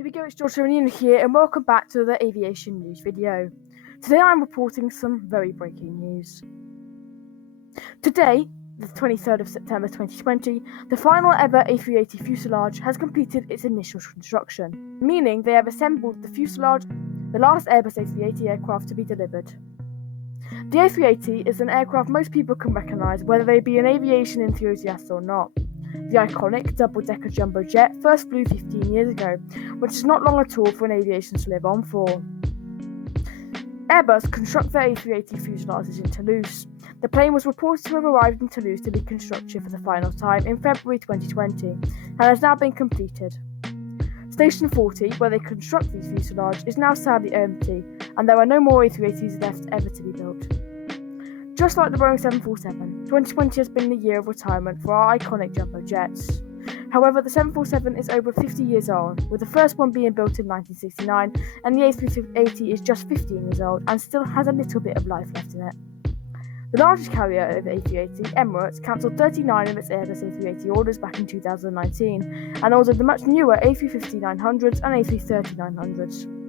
Here we go, it's George here, and welcome back to the aviation news video. Today I'm reporting some very breaking news. Today, the 23rd of September 2020, the final ever A380 fuselage has completed its initial construction, meaning they have assembled the fuselage, the last Airbus A380 aircraft to be delivered. The A380 is an aircraft most people can recognise, whether they be an aviation enthusiast or not. The iconic double-decker jumbo jet first flew 15 years ago, which is not long at all for an aviation to live on for. Airbus construct their A380 fuselages in Toulouse. The plane was reported to have arrived in Toulouse to be constructed for the final time in February 2020 and has now been completed. Station 40, where they construct these fuselages, is now sadly empty, and there are no more A380s left ever to be built. Just like the Boeing 747, 2020 has been the year of retirement for our iconic jumbo jets. However, the 747 is over 50 years old, with the first one being built in 1969, and the A380 is just 15 years old and still has a little bit of life left in it. The largest carrier of A380, Emirates, cancelled 39 of its Airbus A380 orders back in 2019 and ordered the much newer A350-900s and A330-900s.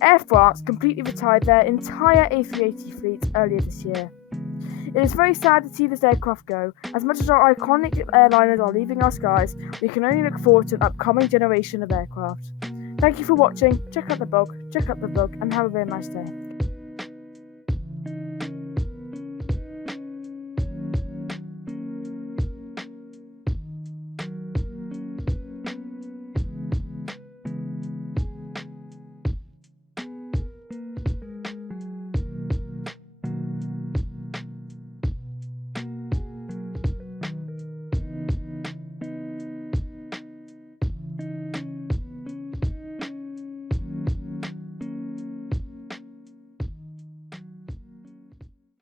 Air France completely retired their entire A380 fleet earlier this year. It is very sad to see this aircraft go. As much as our iconic airliners are leaving our skies, we can only look forward to an upcoming generation of aircraft. Thank you for watching. Check out the blog, and have a very nice day.